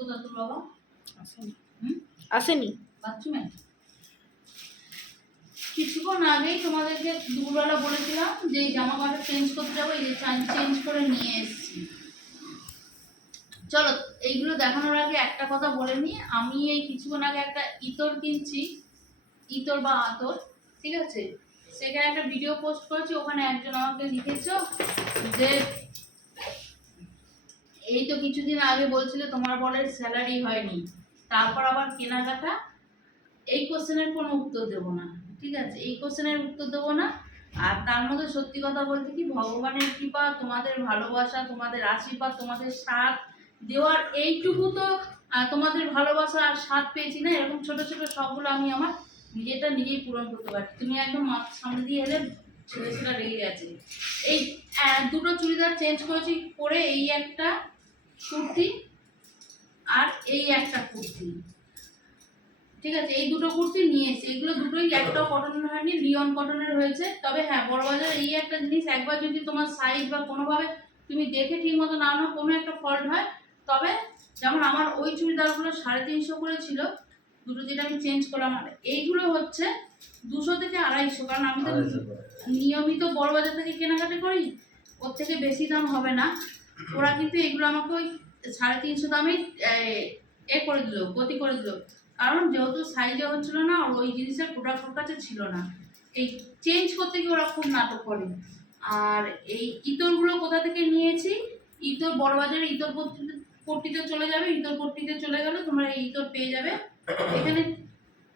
কোথা তোর বাবা আসেনি আসেনি বাথরুমে? কিছুক্ষণ আগেই তোমাদেরকে দুপুরবেলা বলেছিলাম যে এই জামা কাপড় চেঞ্জ করতে যাবো, এই যে চেঞ্জ করে নিয়ে এসেছি। চলো এইগুলো দেখানোর আগে একটা কথা বলে নিই, আমি এই কিছুক্ষণ আগে একটা ইতর কিনছি, ইতর বা আতর, ঠিক আছে, সেখানে একটা ভিডিও পোস্ট করেছি। ওখানে একজন আমাকে লিখেছো যে এই তো কিছুদিন আগে বলছিলে তোমার বরের স্যালারি হয়নি, তারপর আবার কেনাকাটা। এই কোশ্চেনের কোনো উত্তর দেবো না, ঠিক আছে, এই কোশ্চেনের উত্তর দেবো না। আর তার মধ্যে সত্যি কথা বলতে কি, ভগবানের কৃপা, তোমাদের ভালোবাসা, তোমাদের আশীর্বাদ, তোমাদের সাথ দেওয়ার এইটুকু তো তোমাদের ভালোবাসা আর সাথ পেয়েছি না, এরকম ছোট ছোট সবগুলো আমি আমার নিজেটা নিজেই পূরণ করতে পারি। তুমি একদম সামনে দিয়ে এলে ছেলে ছেলে রেগে গেছে। এই দুটো চুড়িদার চেঞ্জ করেছি পরে, এই একটা কুর্তি আর এই একটা কুর্তি, ঠিক আছে, এই দুটো কুর্তি নিয়েছি। এগুলো দুটোই একটাও কটনের হয়নি, লিওন কটনের হয়েছে। তবে হ্যাঁ, বড়বাজার এই একটা জিনিস, একবার যদি তোমার সাইজ বা কোনোভাবে তুমি দেখে ঠিক মতো না নাও, কোনো একটা ফল্ট হয়, তবে যেমন আমার ওই চুড়িদারগুলো 350 করে ছিল, দুটো যেটা আমি চেঞ্জ করলাম, আর এইগুলো হচ্ছে 200 থেকে 250, কারণ আমি তো নিয়মিত বড়বাজার থেকে কেনাকাটা করি, ওর থেকে বেশি দাম হবে না। ওরা কিন্তু এগুলো আমাকে ওই 350 দামে করে দিল, গতি করে দিল, কারণ যেহেতু সাইজে হচ্ছিল না, আর ওই জিনিসের প্রোডাক্ট ওর কাছে ছিল না। এই চেঞ্জ করতে গিয়ে ওরা খুব নাটক করে। আর এই ইতরগুলো কোথা থেকে নিয়েছি, ইতর বড়বাজারে ইতর পট্টিতে চলে যাবে, ইতর পট্টিতে চলে গেলে তোমরা এই ইতর পেয়ে যাবে। এখানে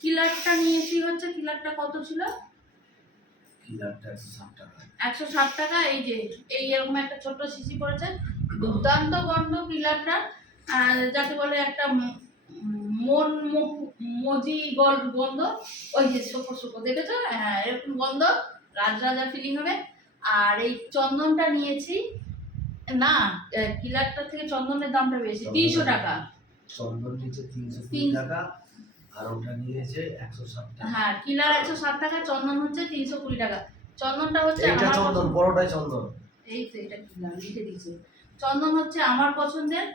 কিলারটা নিয়েছি, হচ্ছে কিলারটা কত ছিল, কিলারটা 160 টাকা। 160 টাকা। এই যে এই এরকম একটা ছোট্ট শিশি পড়েছে, দুর্দান্ত গন্ধ কিলারটা, যাকে বলে একটা মন মজি গন্ধ, ওই যে শুকো শুকো দেখেছো, হ্যাঁ এরকম গন্ধ, রাজা ফিলিং হবে। আর এই চন্দনটা নিয়েছি, না কিলারটা থেকে চন্দনের দামটা বেশি, 300 টাকা। চন্দন নিচে 320 টাকা, আর ওটা নিয়েছে 160 টাকা। হ্যাঁ, কিলার 160 টাকা, চন্দন হচ্ছে 320 টাকা। চন্দনটা হচ্ছে এটা চন্দন, বড়টাই চন্দন। এই তো এটা কিলার লিখে দিয়েছে। চন্দন হচ্ছে আমার পছন্দের,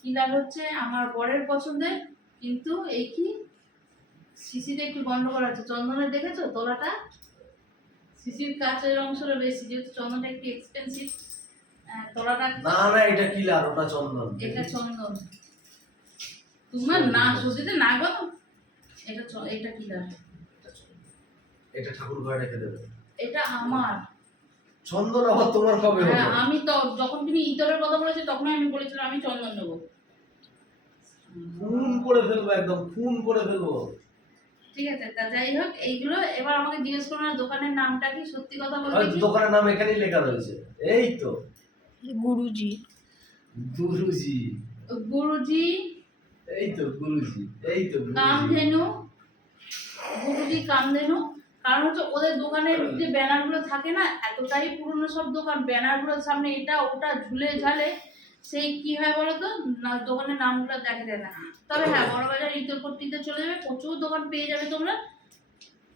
কিলার হচ্ছে আমার বরের পছন্দের, কিন্তু এই কি শিশিতে একটু গন্ডগোল আছে। চন্দনের দেখেছো তোলাটা, শিশির কাছের অংশটা বেশি, যেহেতু চন্দনটা একটু এক্সপেন্সিভ, তোলাটা না না, এটা কিলার, ওটা চন্দন। এটা চন্দন তোমার না, সুজিতে না গো, এটা এটা কিলার, এটা ঠাকুর ঘরে রেখে দেবে। এটা আমার চন্দন আবার তোমার কবে হবে? হ্যাঁ, আমি তো যখন তুমি ইতরের কথা বলেছো তখন আমি বলেছিলাম আমি চন্দন নেবো। খুন করে ফেলবো, একদম খুন করে ফেলবো। ঠিক আছে, তা যাই হোক, এইগুলো এবার আমাকে জিজ্ঞেস করো না দোকানের নামটা কি, সত্যি কথা বলতে কি, দোকানের নাম এখানেই লেখা রয়েছে, এই তো গুরুজি গুরুজি, গুরুজি এই তো গুরুজি, এই তো কামধেনু, গুরুজি কামধেনু। কারণ হচ্ছে ওদের দোকানের যে ব্যানারগুলো থাকে না, এতটাই পুরনো সব দোকান, ব্যানারগুলোর সামনে এটা ওটা ঝুলে ঝালে, সেই কি হয় বলতো, দোকানের নামগুলো দেখা যায় না। তবে হ্যাঁ, বড়বাজার ইতরপট্টিতে চলে যাবে, প্রচুর দোকান পেয়ে যাবে তোমরা।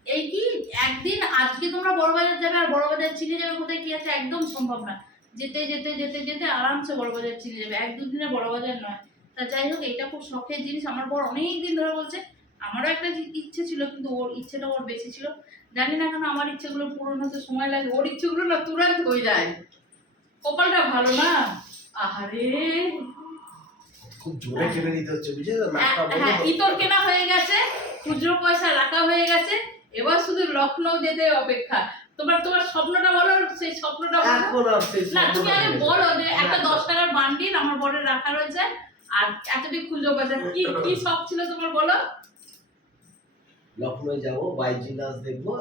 এই কি একদিন আজকে তোমরা বড়বাজার যাবে আর বড়বাজার চিনে যাবে কোথায় কি আছে, একদম সম্ভব না। যেতে যেতে যেতে যেতে আরামসে বড়বাজার চিনে যাবে, 1-2 দিনে বড়বাজার নয়। তা যাই হোক, এটা খুব শখের জিনিস। আমার বড় অনেক দিন ধরে বলছে, আমারও একটা ইচ্ছে ছিল, কিন্তু ওর ইচ্ছেটা ওর বেশি ছিল। জানি না কেন আমার ইচ্ছেগুলো পূরণ হতে সময় লাগে, ওর ইচ্ছেগুলো না তুরন্ত হয়ে যায়। কপালটা ভালো না, আহারে। খুব জোরে কেটে নিতে হচ্ছে, বুঝেছো? নাকটা বন্ধ হ্যাঁ, করো। ইতর কেনা হয়ে গেছে, খুচরো পয়সা রাখা হয়ে গেছে, এবার শুধু লখনৌ যেতে অপেক্ষা। তোমার স্বপ্নটা বলো, সেই স্বপ্নটা বলো। এখন আর সেই না, তুমি আগে স্বপ্নটা বলো যে নেই। একটা 10 টাকার বান্ডিল আমার বরের রাখা রয়েছে, আর এতটি খুচরো পয়সা, কি কি শখ ছিল তোমার বলো? লখনৌ যাবো, বাইজি নাচ দেখবো,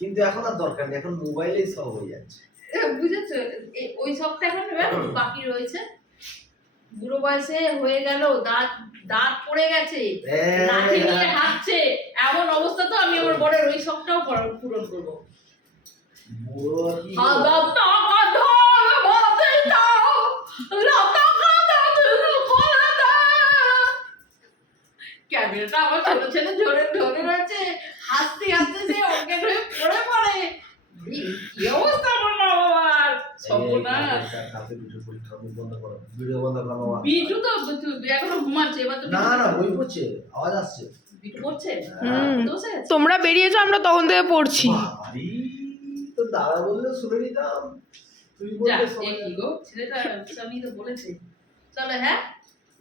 কিন্তু এখন আর দরকার নেই, এখন মোবাইলেই সব হয়ে যাচ্ছে। বুঝেছো, ওই শখটা এখন এবার বাকি রয়েছে। বুড়ো বয়সে হয়ে গেল, দাঁত দাঁত পড়ে গেছে, লাঠি নিয়ে হাঁটছে, এমন অবস্থা, তো আমি আমার বরের ওই শখটাও পূরণ করবো। বুড়ো কি ক্যামেরাটা আমার ছোট ছেলে ধরে ধরে রয়েছে, হাসতে হাসতে সে অজ্ঞান হয়ে পড়ে পড়ে। কি অবস্থা করলো আমার, সর্বনাশ। বিটুর পরীক্ষা মুখ বন্ধ করো, ভিডিও বন্ধ করো বাবা। বিটু তো এখনো ঘুমাচ্ছে, এবার তো না না বই পড়ছে, আওয়াজ আসছে। বিটু পড়ছে। হুম। বসে আছে? তোমরা বেরিয়েছো, আমরা তখন থেকে পড়ছি। বাবারি, তো দাদা বললে শুনে নিতাম, তুই যা, বললে এ শোনা কি গো, ছেলেটা স্বামী তো বলেছে। চলো হ্যাঁ,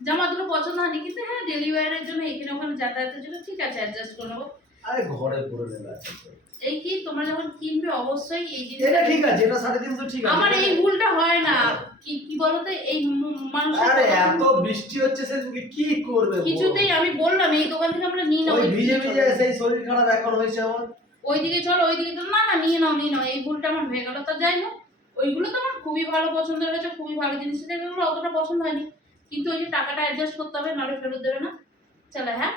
জামা দুটো পছন্দ হয়নি কিন্তু হ্যাঁ ডেলিভারির জন্য এখানে ওখানে যাতায়াতের জন্য ঠিক আছে, অ্যাডজাস্ট করে নেবো। আরে ঘরে পরে নেবে আছে তো। এই কি তোমরা যখন কিনবে অবশ্যই এই এটা জিনিসটা। ঠিক আছে, এটা 350 ঠিক আছে। আমার এই ভুলটা হয় না, কি কি বলতো এই মানুষের আরে কথা এত বৃষ্টি হচ্ছে সে তুমি কি করবে বল? কিছুতেই আমি বললাম এই দোকান থেকে আমরা নিয়ে নাও, ওই ভিজে ভিজে সেই শরীর খারাপ এখন হয়েছে আমার। ওইদিকে চলো ওইদিকে চলো, না না নিয়ে নাও, এই ভুলটা আমার হয়ে গেল। তা যাই হোক, ওইগুলো তো আমার খুবই ভালো পছন্দ হয়েছে, খুবই ভালো জিনিস, সেগুলো অতটা পছন্দ হয়নি, কিন্তু ওই যে টাকাটা অ্যাডজাস্ট করতে হবে, নাহলে ফেরত দেবে না। চলো হ্যাঁ।